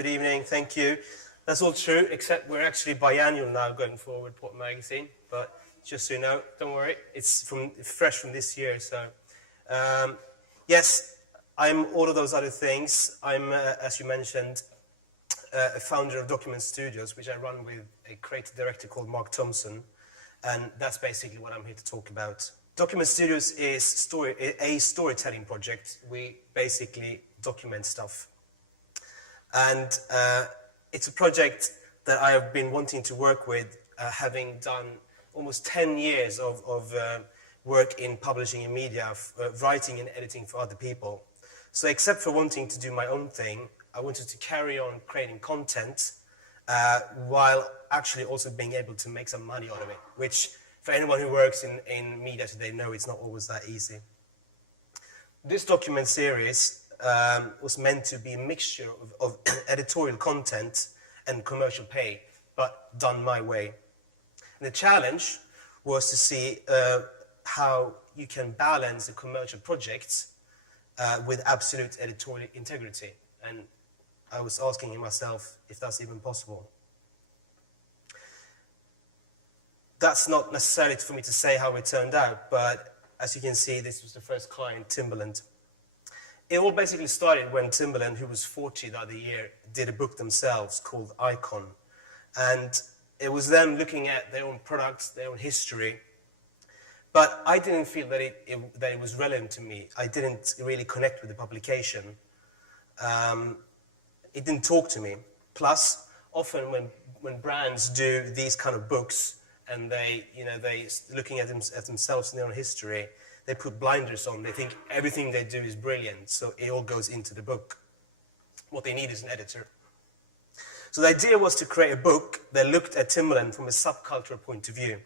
Good evening. Thank you. That's all true, except we're actually biannual now going forward, Port Magazine. But just so you know, don't worry, it's fresh from this year. So, yes, I'm all of those other things. I'm, as you mentioned, a founder of Document Studios, which I run with a creative director called Mark Thompson. And that's basically what I'm here to talk about. Document Studios is a storytelling project. We basically document stuff. And it's a project that I have been wanting to work with, having done almost 10 years of work in publishing and media, writing and editing for other people. So except for wanting to do my own thing, I wanted to carry on creating content while actually also being able to make some money out of it, which for anyone who works in media today know it's not always that easy. This document series was meant to be a mixture of editorial content and commercial pay, but done my way. And the challenge was to see how you can balance a commercial project with absolute editorial integrity. And I was asking myself if that's even possible. That's not necessarily for me to say how it turned out, but as you can see, this was the first client, Timberland. It all basically started when Timberland, who was 40 the other year, did a book themselves called Icon. And it was them looking at their own products, their own history. But I didn't feel that it was relevant to me. I didn't really connect with the publication. It didn't talk to me. Plus, often when brands do these kind of books and they looking at themselves and their own history, they put blinders on. They think everything they do is brilliant, so it all goes into the book. What they need is an editor. So the idea was to create a book that looked at Timberland from a subcultural point of view,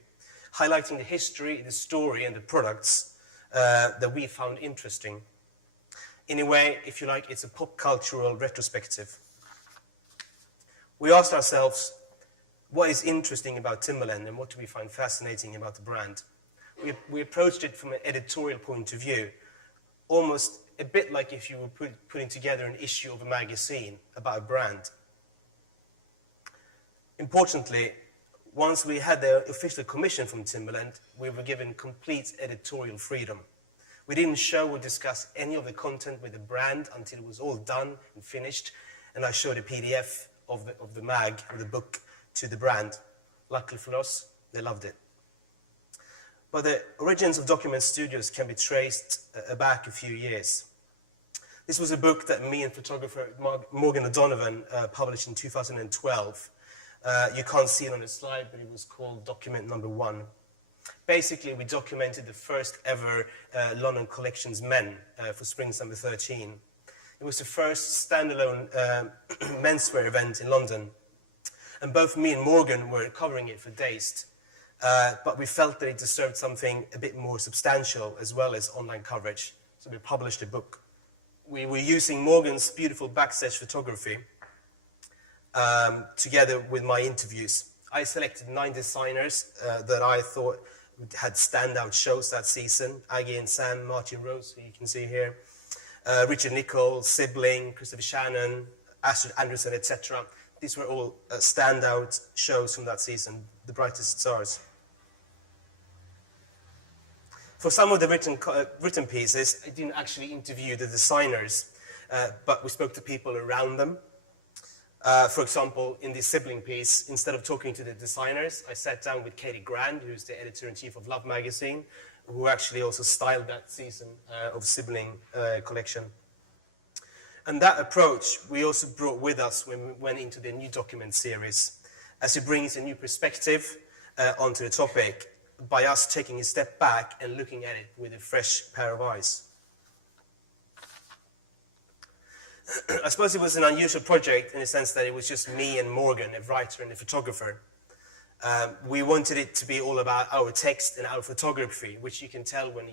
highlighting the history, the story, and the products that we found interesting. In a way, if you like, it's a pop cultural retrospective. We asked ourselves, what is interesting about Timberland and what do we find fascinating about the brand? We approached it from an editorial point of view, almost a bit like if you were putting together an issue of a magazine about a brand. Importantly, once we had the official commission from Timberland, we were given complete editorial freedom. We didn't show or discuss any of the content with the brand until it was all done and finished, and I showed a PDF of the mag, or the book, to the brand. Luckily for us, they loved it. But the origins of Document Studios can be traced back a few years. This was a book that me and photographer Morgan O'Donovan published in 2012. You can't see it on the slide, but it was called Document Number 1. Basically, we documented the first ever London Collections Men for Spring Summer 13. It was the first standalone menswear event in London. And both me and Morgan were covering it for Dazed. But we felt that it deserved something a bit more substantial as well as online coverage. So we published a book. We were using Morgan's beautiful backstage photography together with my interviews. I selected 9 designers that I thought had standout shows that season. Aggie and Sam, Martin Rose, who you can see here, Richard Nichols, Sibling, Christopher Shannon, Astrid Anderson, etc. These were all standout shows from that season, the brightest stars. For some of the written pieces, I didn't actually interview the designers, but we spoke to people around them. For example, in the Sibling piece, instead of talking to the designers, I sat down with Katie Grand, who's the editor-in-chief of Love magazine, who actually also styled that season of Sibling collection. And that approach we also brought with us when we went into the new document series, as it brings a new perspective onto the topic by us taking a step back and looking at it with a fresh pair of eyes. I suppose it was an unusual project in the sense that it was just me and Morgan, a writer and a photographer. We wanted it to be all about our text and our photography, which you can tell when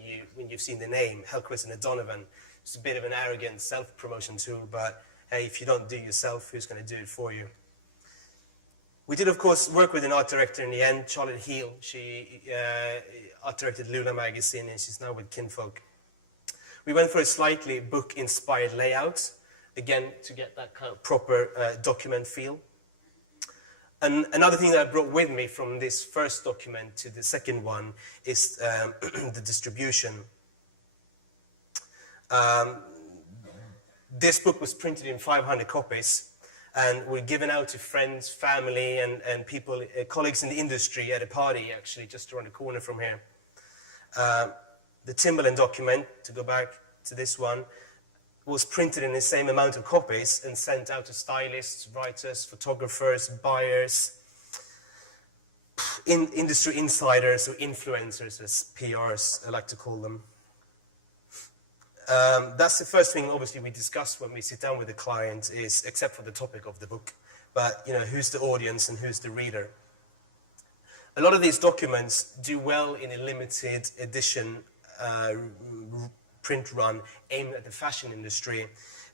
you've seen the name, Hellqvist and O'Donovan. It's a bit of an arrogant self-promotion tool, but hey, if you don't do it yourself, who's going to do it for you? We did, of course, work with an art director in the end, Charlotte Heel. She art directed Luna magazine, and she's now with Kinfolk. We went for a slightly book-inspired layout, again, to get that kind of proper document feel. And another thing that I brought with me from this first document to the second one is the distribution. This book was printed in 500 copies and were given out to friends, family, and people, colleagues in the industry at a party, actually, just around the corner from here. The Timberland document, to go back to this one, was printed in the same amount of copies and sent out to stylists, writers, photographers, buyers, industry insiders or influencers, as PRs I like to call them. That's the first thing, obviously, we discuss when we sit down with the client, is, except for the topic of the book, but who's the audience and who's the reader. A lot of these documents do well in a limited edition print run aimed at the fashion industry,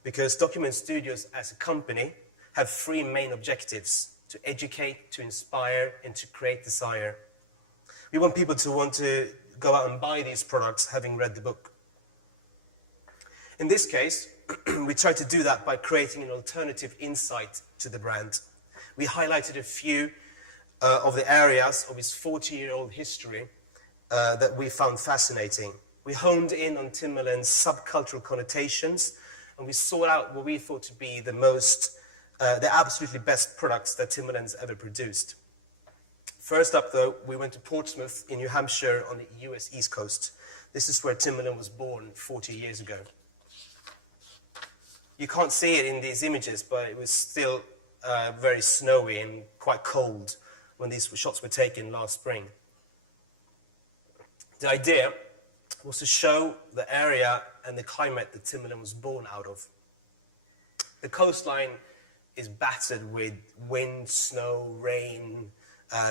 because document studios as a company have three main objectives: to educate, to inspire, and to create desire. We want people to want to go out and buy these products having read the book. In this case, we try to do that by creating an alternative insight to the brand. We highlighted a few of the areas of its 40-year-old history that we found fascinating. We honed in on Timberland's subcultural connotations, and we sought out what we thought to be the absolutely best products that Timberland's ever produced. First up, though, we went to Portsmouth in New Hampshire on the US East Coast. This is where Timberland was born 40 years ago. You can't see it in these images, but it was still very snowy and quite cold when these shots were taken last spring. The idea was to show the area and the climate that Timberland was born out of. The coastline is battered with wind, snow, rain,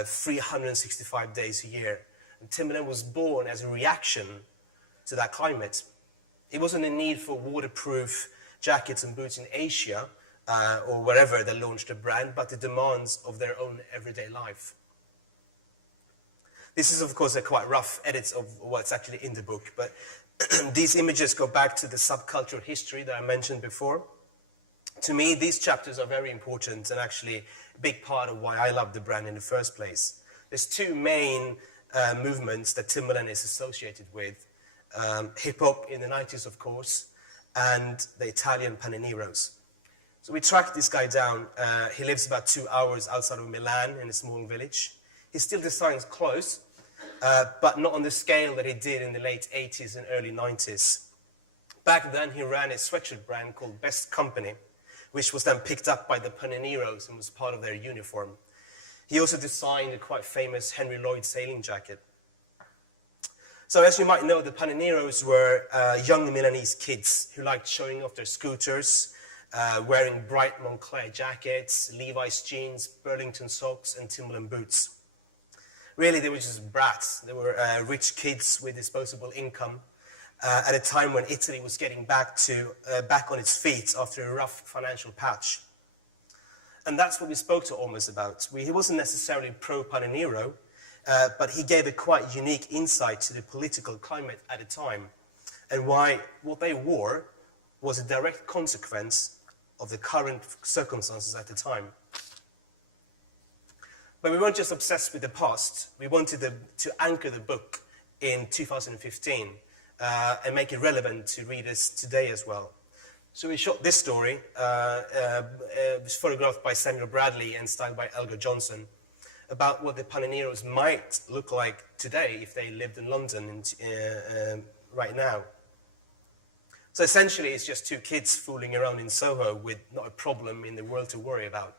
365 days a year. And Timberland was born as a reaction to that climate. It wasn't a need for waterproof jackets and boots in Asia or wherever they launched a brand, but the demands of their own everyday life. This is, of course, a quite rough edit of what's actually in the book, but these images go back to the subcultural history that I mentioned before. To me, these chapters are very important and actually a big part of why I love the brand in the first place. There's two main movements that Timberland is associated with. Hip-hop in the 90s, of course, and the Italian Panineros. So we tracked this guy down. He lives about 2 hours outside of Milan in a small village. He still designs clothes, but not on the scale that he did in the late 80s and early 90s. Back then, he ran a sweatshirt brand called Best Company, which was then picked up by the Panineros and was part of their uniform. He also designed a quite famous Henry Lloyd sailing jacket. So as you might know, the Panineros were young Milanese kids who liked showing off their scooters, wearing bright Moncler jackets, Levi's jeans, Burlington socks, and Timberland boots. Really, they were just brats. They were rich kids with disposable income at a time when Italy was getting back on its feet after a rough financial patch. And that's what we spoke to Orwell about. He wasn't necessarily pro-Paninero, but he gave a quite unique insight to the political climate at the time and why what they wore was a direct consequence of the current circumstances at the time. But we weren't just obsessed with the past. We wanted to anchor the book in 2015 and make it relevant to readers today as well. So we shot this story. It was photographed by Samuel Bradley and styled by Elgar Johnson, about what the Panineros might look like today if they lived in London right now. So essentially, it's just two kids fooling around in Soho with not a problem in the world to worry about.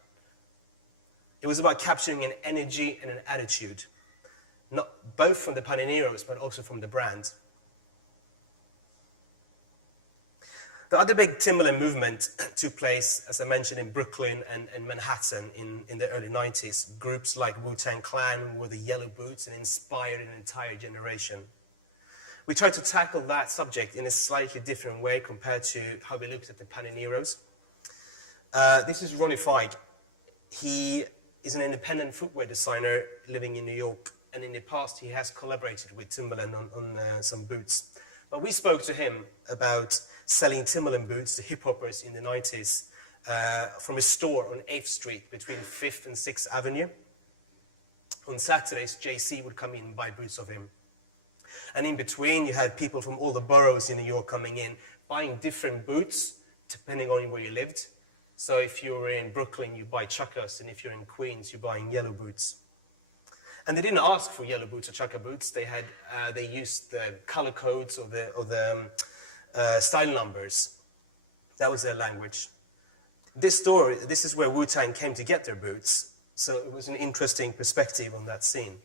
It was about capturing an energy and an attitude, not both from the Panineros, but also from the brand. The other big Timberland movement took place, as I mentioned, in Brooklyn and Manhattan in the early 90s. Groups like Wu-Tang Clan wore the yellow boots and inspired an entire generation. We tried to tackle that subject in a slightly different way compared to how we looked at the Panineros. This is Ronie Feig. He is an independent footwear designer living in New York, and in the past he has collaborated with Timberland on some boots. But we spoke to him about selling Timberland boots to hip-hoppers in the 90s from a store on 8th Street between 5th and 6th Avenue. On Saturdays, JC would come in and buy boots of him. And in between, you had people from all the boroughs in New York coming in, buying different boots, depending on where you lived. So if you were in Brooklyn, you buy Chuckers, and if you're in Queens, you're buying yellow boots. And they didn't ask for yellow boots or Chucker boots. They used the color codes or the style numbers. That was their language. This is where Wu-Tang came to get their boots. So it was an interesting perspective on that scene.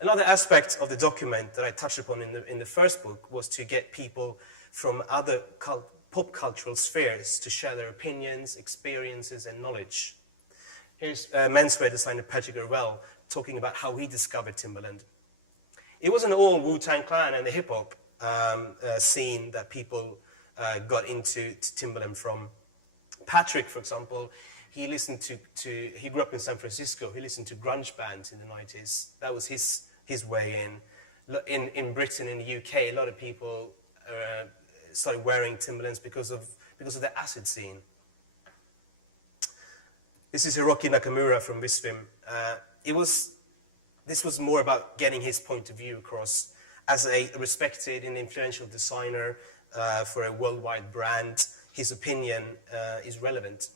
Another aspect of the document that I touched upon in the first book was to get people from other pop cultural spheres to share their opinions, experiences, and knowledge. Here's menswear designer Patrick Orwell talking about how he discovered Timberland. It wasn't all Wu-Tang Clan and the hip-hop scene that people got into Timberland from. Patrick, for example, he grew up in San Francisco. He listened to grunge bands in the 90s. That was his way in. In Britain, in the UK, a lot of people started wearing Timberlands because of the acid scene. This is Hiroki Nakamura from Visvim. This was more about getting his point of view across. As a respected and influential designer for a worldwide brand, his opinion is relevant.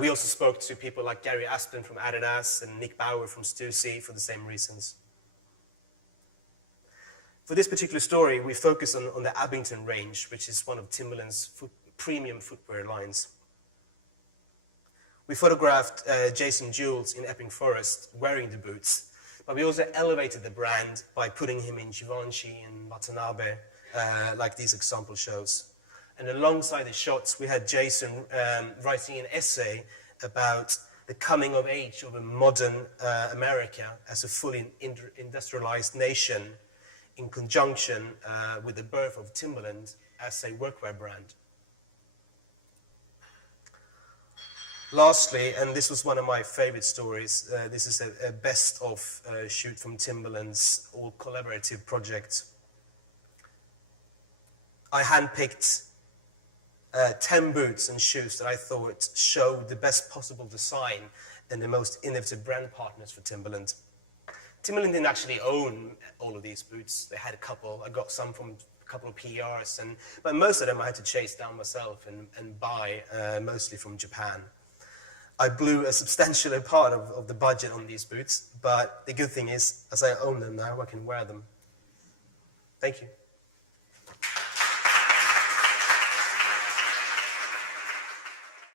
We also spoke to people like Gary Aspin from Adidas and Nick Bauer from Stussy for the same reasons. For this particular story, we focus on the Abington range, which is one of Timberland's premium footwear lines. We photographed Jason Jules in Epping Forest wearing the boots, but we also elevated the brand by putting him in Givenchy and Watanabe, like these example shows. And alongside the shots, we had Jason writing an essay about the coming of age of a modern America as a fully industrialized nation in conjunction with the birth of Timberland as a workwear brand. Lastly, and this was one of my favorite stories, this is a best-of shoot from Timberland's all collaborative project. I handpicked 10 boots and shoes that I thought showed the best possible design and the most innovative brand partners for Timberland. Timberland didn't actually own all of these boots. They had a couple. I got some from a couple of PRs, but most of them I had to chase down myself and buy, mostly from Japan. I blew a substantial part of the budget on these boots, but the good thing is, as I own them now, I can wear them. Thank you.